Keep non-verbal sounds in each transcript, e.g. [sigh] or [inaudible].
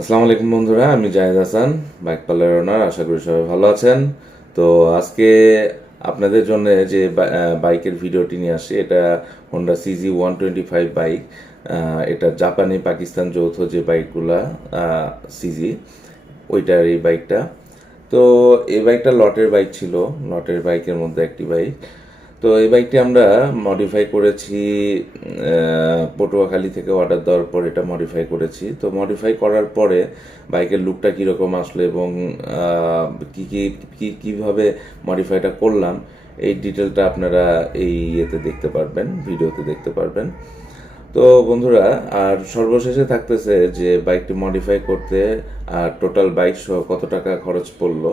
আসসালামু আলাইকুম বন্ধুরা, আমি Zahed Hasan bike parlour owner আশা করি সবাই ভালো আছেন। তো আজকে আপনাদের জন্য যে বাইকের ভিডিওটি নিয়ে আসি এটা Honda CG one twenty five bike এটা জাপানি পাকিস্তান যৌথ যে বাইকগুলা সিজি ওইটার এই বাইকটা। তো এই বাইকটা লটের বাইক ছিল, লটের বাইকের মধ্যে একটি বাইক। তো এই বাইকটি আমরা মডিফাই করেছি পটুয়াখালী থেকে অর্ডার দেওয়ার পর এটা মডিফাই করেছি। তো মডিফাই করার পরে বাইকের লুকটা কীরকম আসলো এবং কি কি কীভাবে মডিফাইটা করলাম, এই ডিটেলটা আপনারা এই ইয়েতে দেখতে পারবেন, ভিডিওতে দেখতে পারবেন। তো বন্ধুরা, আর সর্বশেষে থাকতেছে যে বাইকটি মডিফাই করতে আর টোটাল বাইক সহ কত টাকা খরচ পড়ল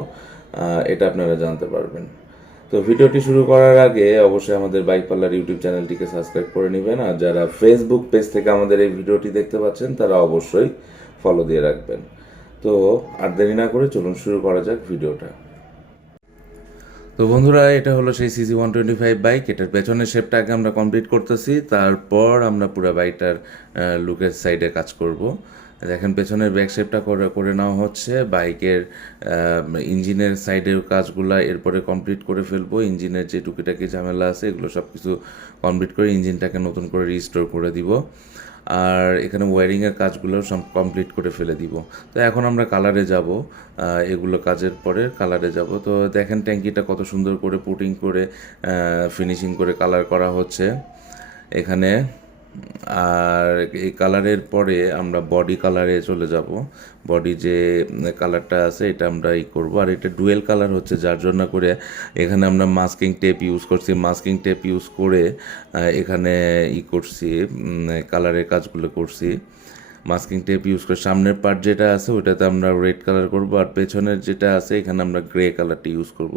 এটা আপনারা জানতে পারবেন। তো ভিডিওটি শুরু করার আগে অবশ্যই আমাদের বাইক পার্লার ইউটিউব চ্যানেলটিকে সাবস্ক্রাইব করে নেবেন, আর যারা ফেসবুক পেজ থেকে আমাদের এই ভিডিওটি দেখতে পাচ্ছেন, তারা অবশ্যই ফলো দিয়ে রাখবেন। তো আর দেরি না করে চলুন শুরু করা যাক ভিডিওটা। তো বন্ধুরা, এটা হলো সেই CG one twenty five bike এটার পেছনের শেপটা আগে আমরা কমপ্লিট করতেছি, তারপর আমরা পুরো বাইকটার লুকের সাইডে কাজ করব। দেখেন, পেছনের ব্যাক শেপটা করে করে নেওয়া হচ্ছে। বাইকের ইঞ্জিনের সাইডের কাজগুলো এরপরে কমপ্লিট করে ফেলব। ইঞ্জিনের যে টুকিটাকি ঝামেলা আছে, এগুলো সব কিছু কমপ্লিট করে ইঞ্জিনটাকে নতুন করে রিস্টোর করে দিব। আর এখানে ওয়ারিংয়ের কাজগুলো সব কমপ্লিট করে ফেলে দিব। তো এখন আমরা কালারে যাব। এগুলো কাজের পরে কালারে যাব। তো দেখেন, ট্যাঙ্কিটা কত সুন্দর করে পুটিং করে ফিনিশিং করে কালার করা হচ্ছে। এখানে আর এই কালারের পরে আমরা বডি কালারে চলে যাব। বডি যে কালারটা আছে, এটা আমরা ই করব। আর এটা ডুয়েল কালার হচ্ছে, যার জন্য করে এখানে আমরা মাস্কিং টেপ ইউজ করছি। মাস্কিং টেপ ইউজ করে এখানে ই করছি কালারের কাজগুলো করছি। মাস্কিং টেপ ইউজ করে সামনের পার্ট যেটা আছে, ওটাতে আমরা রেড কালার করব আর পেছনের যেটা আছে, এখানে আমরা গ্রে কালারটা ইউজ করব।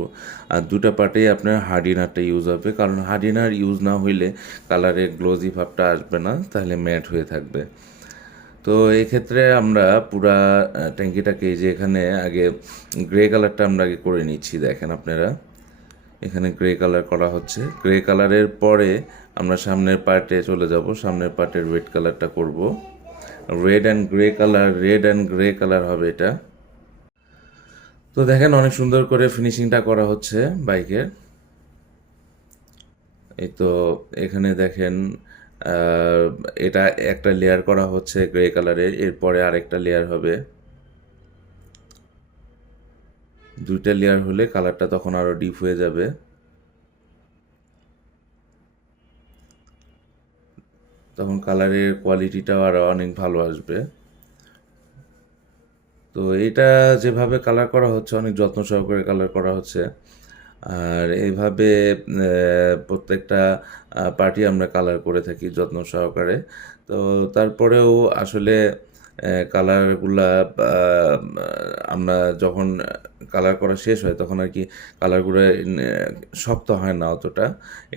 আর দুটো পার্টেই আপনার হার্ডিনারটা ইউজ হবে, কারণ হার্ডিনার ইউজ না হইলে কালারের গ্লোজি ভাবটা আসবে না, তাহলে ম্যাট হয়ে থাকবে। তো এক্ষেত্রে আমরা পুরা ট্যাঙ্কিটাকে যে এখানে আগে গ্রে কালারটা আমরা আগে করে নিচ্ছি, দেখেন আপনারা। এখানে গ্রে কালার করা হচ্ছে। গ্রে কালারের পরে আমরা সামনের পার্টে চলে যাব, সামনের পার্টের রেড কালারটা করব। Red and grey colour red and grey colour হবে এটা। তো দেখেন অনেক সুন্দর করে ফিনিশিংটা করা হচ্ছে বাইকের। এই তো এখানে দেখেন এটা একটা লেয়ার করা হচ্ছে গ্রে কালারের এরপরে আরেকটা লেয়ার হবে। দুইটা লেয়ার হলে কালারটা তখন আরও ডিপ হয়ে যাবে। তখন কালারের কোয়ালিটিটাও আরও অনেক ভালো আসবে। তো এটা যেভাবে কালার করা হচ্ছে, অনেক যত্ন সহকারে কালার করা হচ্ছে, আর এইভাবে প্রত্যেকটা পার্টি আমরা কালার করে থাকি যত্ন সহকারে। তো তারপরেও আসলে কালারগুলা আমরা যখন কালার করা শেষ হয় তখন আর কি কালারগুলো শক্ত হয় না অতটা।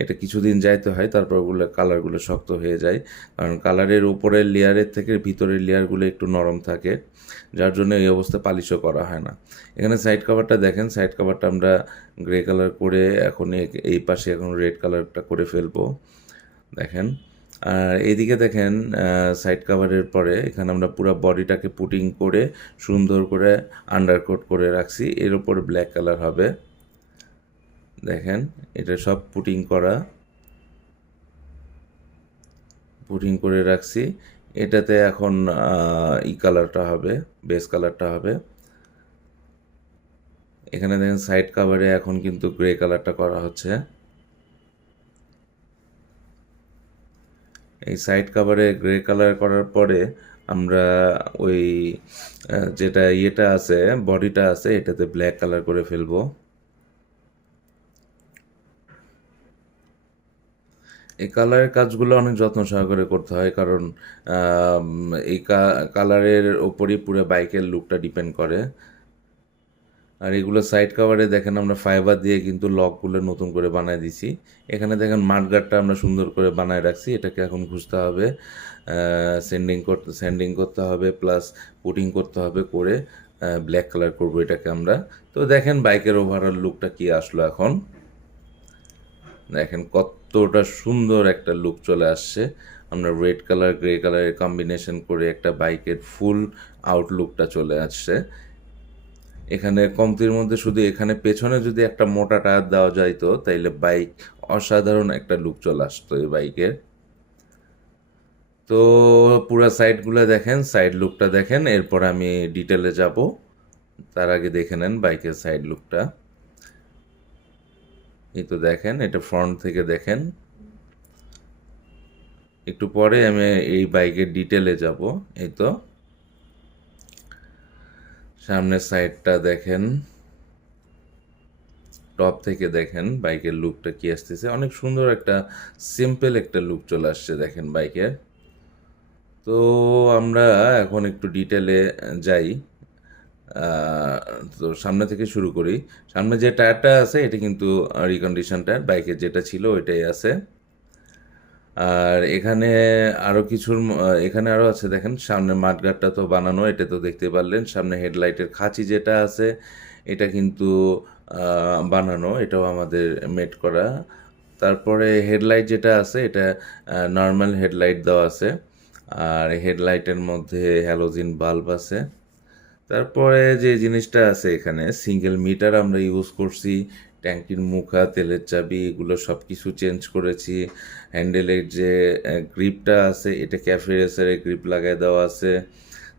এটা কিছুদিন যাইতে হয়, তারপর ওগুলো কালারগুলো শক্ত হয়ে যায়। কারণ কালারের উপরের লেয়ারের থেকে ভিতরের লেয়ারগুলো একটু নরম থাকে, যার জন্য এই অবস্থা পালিশও করা হয় না। এখানে সাইড কাভারটা দেখেন সাইড কভারটা আমরা গ্রে কালার করে এখন এই পাশে এখন রেড কালারটা করে ফেলব। দেখেন। আর এদিকে দেখেন সাইড কাভারের পরে এখানে আমরা পুরো বডিটাকে পুটিং করে, সুন্দর করে আন্ডারকোট করে রাখছি। এর উপর ব্ল্যাক কালার হবে। দেখেন, এটা সব পুটিং করা। পুটিং করে রাখছি। এটাতে এখন ই কালারটা হবে বেস কালারটা হবে। এখানে দেখেন সাইড কাভারে এখন কিন্তু গ্রে কালারটা করা হচ্ছে। এই সাইড কাভারে গ্রে কালার করার পরে আমরা ওই যেটা ইয়েটা আছে বডিটা আছে, এটাতে ব্ল্যাক কালার করে ফেলব। এই কালারের কাজগুলো অনেক যত্ন সহকারে করতে হয়, কারণ এই কালারের ওপরই পুরো বাইকের লুকটা ডিপেন্ড করে। আর এগুলো সাইড কাভারে দেখেন আমরা ফাইবার দিয়ে কিন্তু লকগুলো নতুন করে বানায় দিছি। এখানে দেখেন মাঠগার্ডটা আমরা সুন্দর করে বানায় রাখছি, এটাকে এখন ঘুষতে হবে সেন্ডিং করতে সেন্ডিং করতে হবে প্লাস পুটিং করতে হবে করে ব্ল্যাক কালার করব এটাকে আমরা। তো দেখেন বাইকের ওভারঅল লুকটা কি আসলো এখন। দেখেন কতটা সুন্দর একটা লুক চলে আসছে। আমরা রেড কালার গ্রে কালারের কম্বিনেশন করে একটা বাইকের ফুল আউটলুকটা চলে আসছে। এখানে কমতির মধ্যে শুধু এখানে পেছনে যদি একটা মোটা টায়ার দেওয়া যাইতো, তাইলে বাইক অসাধারণ একটা লুক চলে আসতো এই বাইকের। তো পুরো সাইডগুলো দেখেন, সাইড লুকটা দেখেন, এরপর আমি ডিটেলে যাব। তার আগে দেখে নেন বাইকের সাইড লুকটা। এই তো দেখেন, এটা ফ্রন্ট থেকে দেখেন। একটু পরে আমি এই বাইকের ডিটেলে যাব, এই তো। সামনের সাইডটা দেখেন। টপ থেকে দেখেন বাইকের লুকটা কি আসতেছে। অনেক সুন্দর একটা সিম্পল একটা লুক চলে আসছে দেখেন বাইকের তো আমরা এখন একটু ডিটেলে যাই। তো সামনে থেকে শুরু করি। সামনে যে টায়ারটা আছে, এটা কিন্তু রিকন্ডিশন টায়ার বাইকের যেটা ছিল, ওইটাই আছে। আর এখানে আরও কিছুর এখানে আরও আছে, দেখেন, সামনে মাঠঘাটটা তো বানানো, এটা তো দেখতে পারলেন, সামনে হেডলাইটের খাঁচি যেটা আছে, এটা কিন্তু বানানো, এটাও আমাদের মেড করা। তারপরে হেডলাইট যেটা আছে, এটা নর্মাল হেডলাইট দেওয়া আছে, আর হেডলাইটের মধ্যে হ্যালোজিন বাল্ব আছে। তারপরে যে জিনিসটা আছে এখানে, সিঙ্গেল মিটার আমরা ইউজ করছি ট্যাঙ্কির মুখা, তেলের চাবি, এগুলো সব কিছু চেঞ্জ করেছি হ্যান্ডেলের যে গ্রিপটা আছে, এটা ক্যাফে গ্রিপ লাগাই দেওয়া আছে।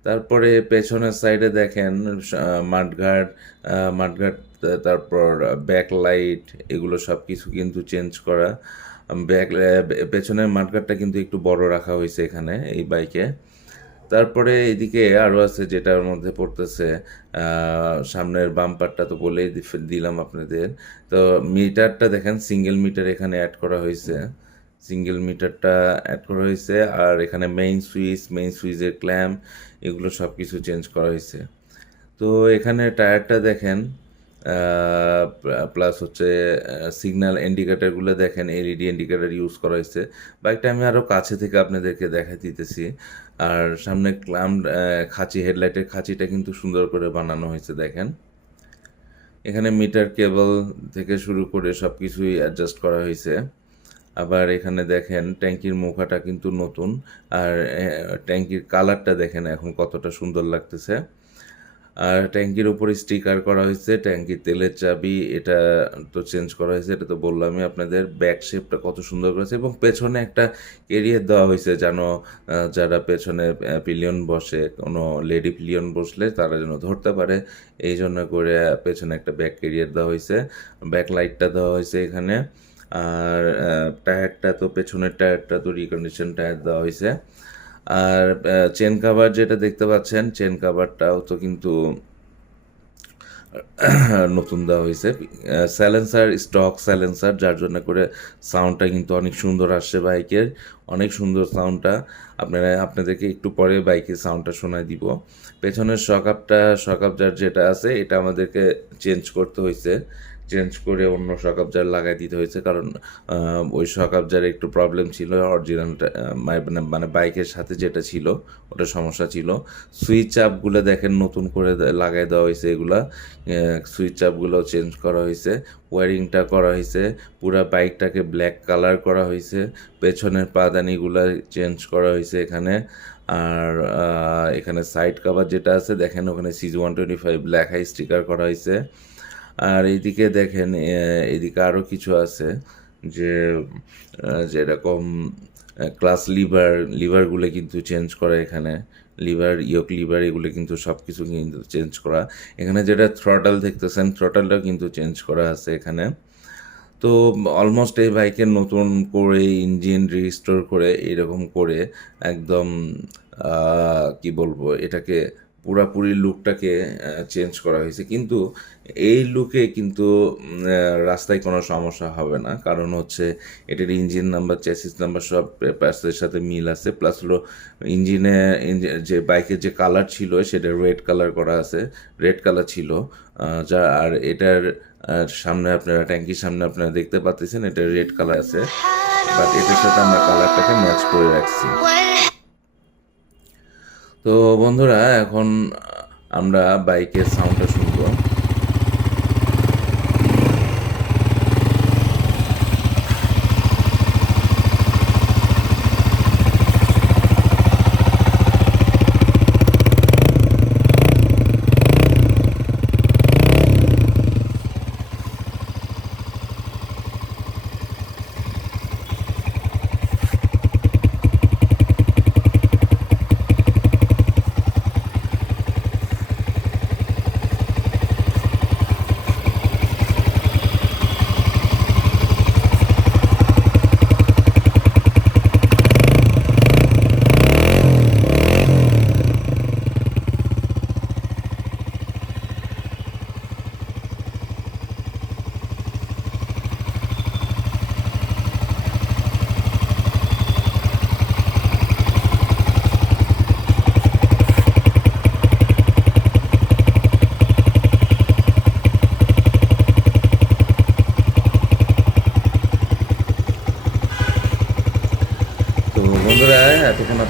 তারপরে পেছনের সাইডে দেখেন মাঠঘাট মাঠঘাট, তারপর ব্যাক লাইট এগুলো সব কিছু কিন্তু চেঞ্জ করা। ব্যাক পেছনের মাঠঘাটটা কিন্তু একটু বড় রাখা হয়েছে এখানে, এই বাইকে তারপরে এদিকে আরও আছে যেটার মধ্যে পড়তেছে সামনের বাম্পারটা তো বলেই দিলাম আপনাদের। তো মিটারটা দেখেন সিঙ্গেল মিটার এখানে অ্যাড করা হয়েছে। সিঙ্গেল মিটারটা অ্যাড করা হয়েছে আর এখানে মেইন সুইচ মেইন সুইচের ক্ল্যাম্প এগুলো সব কিছু চেঞ্জ করা হয়েছে। তো এখানে টায়ারটা দেখেন প্লাস হচ্ছে সিগন্যাল ইন্ডিকেটারগুলো দেখেন এলইডি ইন্ডিকেটার ইউজ করা হয়েছে। বাইকটা আমি আরও কাছে থেকে আপনাদেরকে দেখা দিতেছি। আর সামনে ক্লাম খাঁচি হেডলাইটের খাঁচিটা কিন্তু সুন্দর করে বানানো হয়েছে, দেখেন। এখানে মিটার কেবল থেকে শুরু করে সব কিছুই অ্যাডজাস্ট করা হয়েছে। আবার এখানে দেখেন, ট্যাঙ্কির মুখাটা কিন্তু নতুন। আর ট্যাঙ্কির কালারটা দেখেন এখন কতটা সুন্দর লাগতেছে। আর ট্যাঙ্কির উপরে স্টিকার করা হয়েছে, ট্যাঙ্কির তেলের চাবি, এটা তো চেঞ্জ করা হয়েছে, এটা তো বললামই আপনাদের ব্যাক শেপটা কত সুন্দর করেছে এবং পেছনে একটা কেরিয়ার দেওয়া হয়েছে যেন যারা পেছনে পিলিয়ন বসে, কোনো লেডি পিলিয়ন বসলে তারা যেন ধরতে পারে, এই জন্য করে পেছনে একটা ব্যাক কেরিয়ার দেওয়া হয়েছে ব্যাক লাইটটা দেওয়া হয়েছে এখানে, আর টায়ারটা তো পেছনের টায়ারটা তো রিকন্ডিশন টায়ার দেওয়া হয়েছে আর চেন কাভার যেটা দেখতে পাচ্ছেন চেন কাভারটাও তো কিন্তু, [clears throat] নতুন দেওয়া হয়েছে। স্যালেন্সার স্টক স্যালেন্সার যার জন্য করে সাউন্ডটা কিন্তু অনেক সুন্দর আসছে বাইকের, অনেক সুন্দর সাউন্ডটা আপনারা, আপনাদেরকে একটু পরে বাইকের সাউন্ডটা শোনায় দিব। পেছনের শকআপটা শকআপ যার যেটা আছে, এটা আমাদেরকে চেঞ্জ করতে হয়েছে। চেঞ্জ করে অন্য শকআপ জার লাগাই দিতে হয়েছে। কারণ ওই শকআপ জারে একটু প্রবলেম ছিল অরিজিনালটা মানে মানে বাইকের সাথে যেটা ছিল, ওটা সমস্যা ছিল। সুইচ আপগুলো দেখেন, নতুন করে লাগাই দেওয়া হয়েছে এগুলা। সুইচ আপগুলো চেঞ্জ করা হয়েছে ওয়ারিংটা করা হয়েছে, পুরো বাইকটাকে ব্ল্যাক কালার করা হয়েছে, পেছনের পাদানিগুলো চেঞ্জ করা হয়েছে এখানে। আর এখানে সাইড কভার যেটা আছে, দেখেন ওখানে সিজ one twenty five high sticker করা হয়েছে। আর এইদিকে দেখেন এদিকে আরও কিছু আছে যে যেরকম ক্লাস লিভার লিভারগুলো কিন্তু চেঞ্জ করা এখানে। লিভার ইয়ক লিভার এগুলো কিন্তু সব কিছু কিন্তু চেঞ্জ করা। এখানে যেটা থ্রটাল দেখতেছেন থ্রটালটাও কিন্তু চেঞ্জ করা আছে এখানে। তো অলমোস্ট এই বাইকের নতুন করে ইঞ্জিন রিস্টোর করে এরকম করে একদম কি বলব, এটাকে পুরাপুরি লুকটাকে চেঞ্জ করা হয়েছে। কিন্তু এই লুকে কিন্তু রাস্তায় কোনো সমস্যা হবে না। কারণ হচ্ছে এটার ইঞ্জিন নাম্বার চেসিস নাম্বার সব পেপারসের সাথে মিল আছে। প্লাস হলো ইঞ্জিনে ইঞ্জি- যে বাইকের যে কালার ছিল, সেটা রেড কালার করা আছে। রেড কালার ছিল। যা, আর এটার সামনে আপনারা, ট্যাঙ্কির সামনে আপনারা দেখতে পাচ্ছেন এটা রেড কালার আছে। বাট এটার সাথে আমরা কালারটাকে ম্যাচ করে রাখছি। তো বন্ধুরা এখন আমরা বাইকের সাউন্ডটা শুনব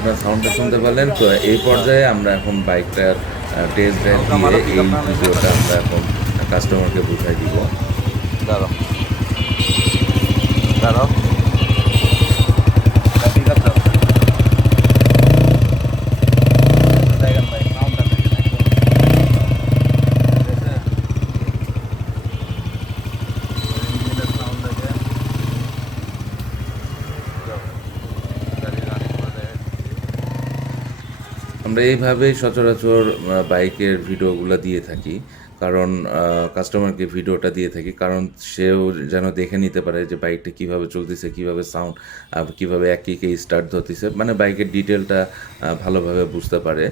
আপনারা সাউন্ডটা শুনতে পারলেন। তো এই পর্যায়ে আমরা এখন বাইকটার টেস্ট ড্রাইভ দিয়ে এই ভিডিওটা আমরা এখন কাস্টমারকে বুঝাই দিব। দাঁড়াও ঠিক আছে দেখেন ভাই সাউন্ডটা দেখেন একদম ঠিক আছে ইঞ্জিনের সাউন্ড দেখেন গাড়ি রানিং করে দেখেন আমরা এইভাবেই সচরাচর বাইকের ভিডিওগুলো দিয়ে থাকি। কারণ কাস্টমারকে ভিডিওটা দিয়ে থাকি। কারণ সেও যেন দেখে নিতে পারে যে বাইকটা কীভাবে চলতেছে, কীভাবে সাউন্ড কীভাবে এক একে স্টার্ট ধরতেছে। মানে বাইকের ডিটেলটা ভালোভাবে বুঝতে পারে।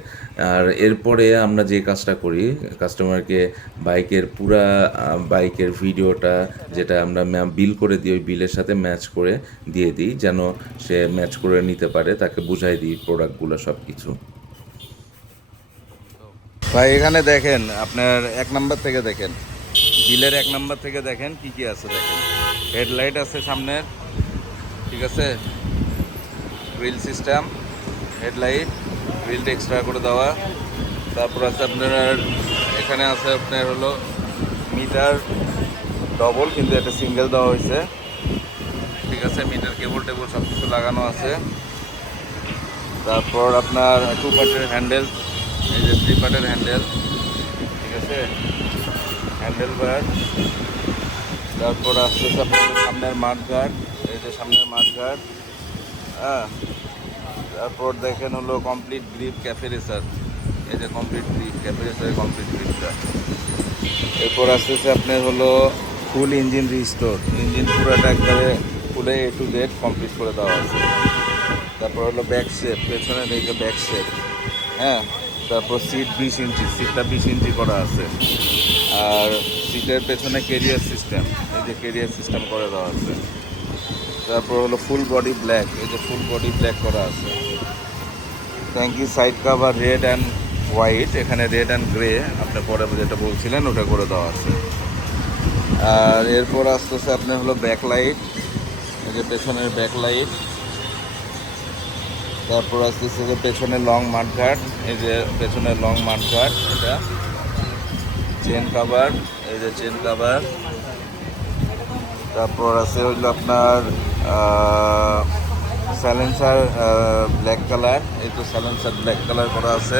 আর এরপরে আমরা যে কাজটা করি কাস্টমারকে বাইকের পুরা বাইকের ভিডিওটা যেটা আমরা বিল করে দিই, ওই বিলের সাথে ম্যাচ করে দিয়ে দিই। যেন সে ম্যাচ করে নিতে পারে, তাকে বুঝাই দিই প্রোডাক্টগুলো সব কিছু ভাই, এখানে দেখেন, আপনার এক নাম্বার থেকে দেখেন। বিলের এক নাম্বার থেকে দেখেন কি কি আছে দেখেন। হেডলাইট আছে সামনের, ঠিক আছে? গ্রিল সিস্টেম, হেডলাইট, গ্রিলটা এক্সট্রা করে দেওয়া। তারপর আছে আপনার, এখানে আছে আপনার হলো মিটার ডবল, কিন্তু এটা সিঙ্গেল দেওয়া হয়েছে। ঠিক আছে, মিটার কেবল টেবল সব কিছু লাগানো আছে। তারপর আপনার টু পার্টের হ্যান্ডেল এই যে থ্রি হ্যান্ডেল ঠিক আছে? হ্যান্ডেল বার তারপর আপনার সামনের মাঠ গার্ড এই যে সামনের মাঠ গার্ড হ্যাঁ? তারপর দেখেন হলো কমপ্লিট গ্রিপ ক্যাফেরেসার এই যে কমপ্লিট গ্রিপ ক্যাফেরেসারের কমপ্লিট গ্রিপটা এরপর আসতেছে আপনার হলো ফুল ইঞ্জিন রিস্টোর ইঞ্জিন পুরোটা একবারে ফুলে এ টু জেড কমপ্লিট করে দেওয়া আছে। তারপর হলো ব্যাক শেপ পেছনে যে ব্যাক শেপ হ্যাঁ? তারপর সিট বিশ ইঞ্চি সিটটা বিশ ইঞ্চি করা আছে। আর সিটের পেছনে কেরিয়ার সিস্টেম এই যে কেরিয়ার সিস্টেম করে দেওয়া আছে। তারপর হলো ফুল বডি ব্ল্যাক এই যে ফুল বডি ব্ল্যাক করা আছে। ট্যাঙ্কি side cover red and white এখানে রেড অ্যান্ড গ্রে আপনি পরে যেটা বলছিলেন ওটা করে দেওয়া আছে। আর এরপর আসতেছে আপনার হলো ব্যাকলাইট এই যে পেছনের ব্যাকলাইট তারপর আসতেছে যে পেছনে লং মাঠঘাট এই যে পেছনে লং মাঠঘাট এটা। চেন কাভার এই যে চেন কাভার তারপর আছে হইল আপনার স্যালেন্সার ব্ল্যাক কালার এই তো স্যালেন্সার ব্ল্যাক কালার করা আছে।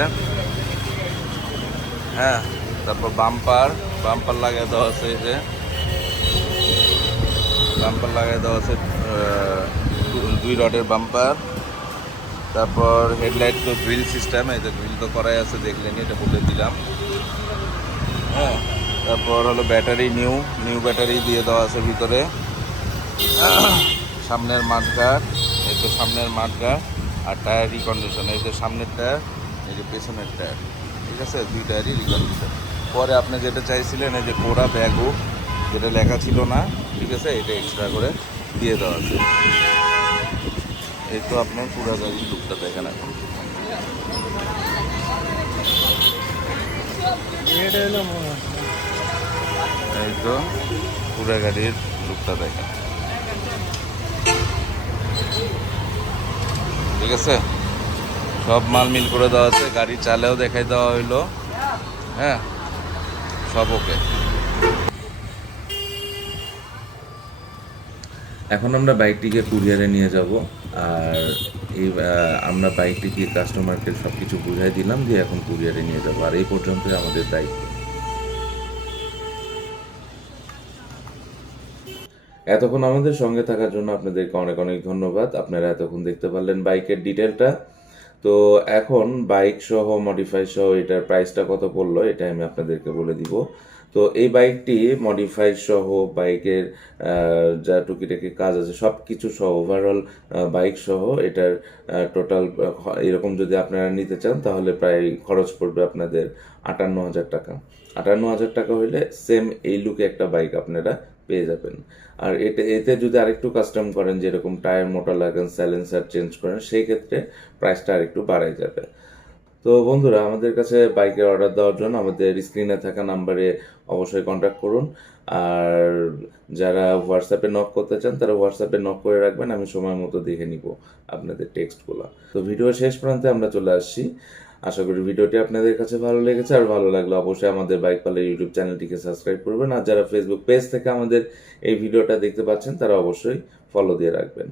হ্যাঁ তারপর বাম্পার বাম্পার লাগিয়ে দেওয়া আছে এই যে। বাম্পার লাগিয়ে দেওয়া আছে দুই রডের বাম্পার তারপর হেডলাইট তো গ্রিল সিস্টেম এই যে গ্রিল তো করাই আছে দেখলেন এটা বলে দিলাম। হ্যাঁ তারপর হলো ব্যাটারি নিউ নিউ ব্যাটারি দিয়ে দেওয়া আছে ভিতরে। সামনের মাঠগার্ড এই তো সামনের মাঠগার্ড আর টায়ার রিকন্ডিশন এই যে সামনের টায়ার এই যে পেছনের টায়ার ঠিক আছে? দুই টায়ারই রিকন্ডিশন পরে আপনি যেটা চাইছিলেন, এই যে কোরা ব্যাগও যেটা লেখা ছিল না, ঠিক আছে? এটা এক্সট্রা করে দিয়ে দেওয়া আছে। এই তো আপনার পুরা গাড়ির লুকটা দেখেন এখন। এই তো পুরা গাড়ির লুকটা দেখেন। ঠিক আছে? সব মাল মিল করে দেওয়া আছে গাড়ি চালেও দেখাই দেওয়া হইল। হ্যাঁ? সব ওকে। এখন আমরা বাইকটিকে কুরিয়ারে নিয়ে যাব। আর এই আমরা বাইকটি গিয়ে কাস্টমারকে সব কিছু বুঝাই দিলাম দিয়ে এখন কুরিয়ারে নিয়ে যাব। আর এই পর্যন্তই আমাদের দায়িত্ব। এতক্ষণ আমাদের সঙ্গে থাকার জন্য আপনাদেরকে অনেক অনেক ধন্যবাদ। আপনারা এতক্ষণ দেখতে পারলেন বাইকের ডিটেলটা তো এখন বাইক সহ মডিফাই সহ এটার প্রাইসটা কত পড়ল, এটা আমি আপনাদেরকে বলে দিব। তো এই বাইকটি মডিফাই সহ বাইকের যা টুকিটাকি কাজ আছে সব কিছু সহ ওভারঅল বাইক সহ এটার টোটাল এরকম যদি আপনারা নিতে চান, তাহলে প্রায় খরচ পড়বে আপনাদের আটান্ন হাজার টাকা। আটান্ন হাজার টাকা হইলে সেম এই লুকে একটা বাইক আপনারা পেয়ে যাবেন। আর এতে এতে যদি আরেকটু কাস্টম করেন, যেরকম টায়ার মোটা লাগান স্যালেন্সার চেঞ্জ করেন, সেই ক্ষেত্রে প্রাইসটা আরেকটু বাড়াই যাবে। তো বন্ধুরা, আমাদের কাছে বাইকের অর্ডার দেওয়ার জন্য আমাদের স্ক্রিনে থাকা নাম্বারে অবশ্যই কন্ট্যাক্ট করুন। আর যারা হোয়াটসঅ্যাপে নক করতে চান, তারা হোয়াটসঅ্যাপে নক করে রাখবেন, আমি সময় মতো দেখে নিব আপনাদের টেক্সটগুলো তো ভিডিও শেষ প্রান্তে আমরা চলে আসছি। আশা করি ভিডিওটি আপনাদের কাছে ভালো লেগেছে। আর ভালো লাগলে অবশ্যই আমাদের বাইক পালের ইউটিউব চ্যানেলটিকে সাবস্ক্রাইব করবেন। আর যারা ফেসবুক পেজ থেকে আমাদের এই ভিডিওটা দেখতে পাচ্ছেন, তারা অবশ্যই ফলো দিয়ে রাখবেন।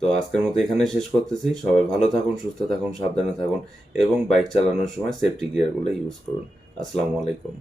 তো আজকের মতো এখানে শেষ করতেছি। সবাই ভালো থাকুন, সুস্থ থাকুন, সাবধানে থাকুন এবং বাইক চালানোর সময় সেফটি গিয়ারগুলো ইউজ করুন। আসসালামু আলাইকুম।